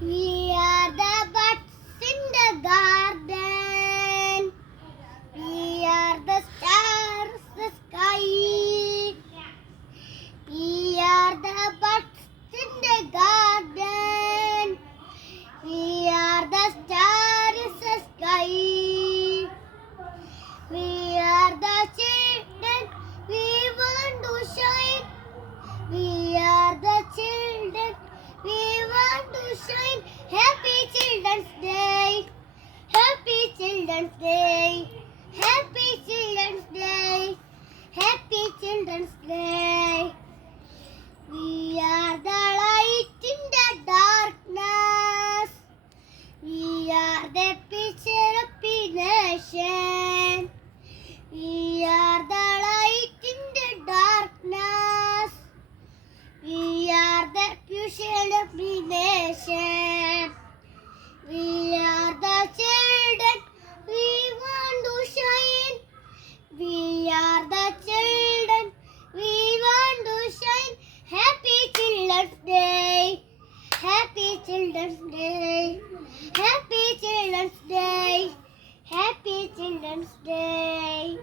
We are the buds in the garden. We are the stars, the sky. We are the buds in the garden. We are the stars, the sky. We are the children. We want to shine. We are the children. We want to shine. Happy Children's Day. Happy Children's Day. Happy Children's Day. Happy Children's Day. We are the light in the darkness. We are the picture of the nation. We are the light in the darkness. We are the future of the nation. We are the children. We want to shine. We are the children. We want to shine. Happy Children's Day. Happy Children's Day. Happy Children's Day. Happy Children's Day.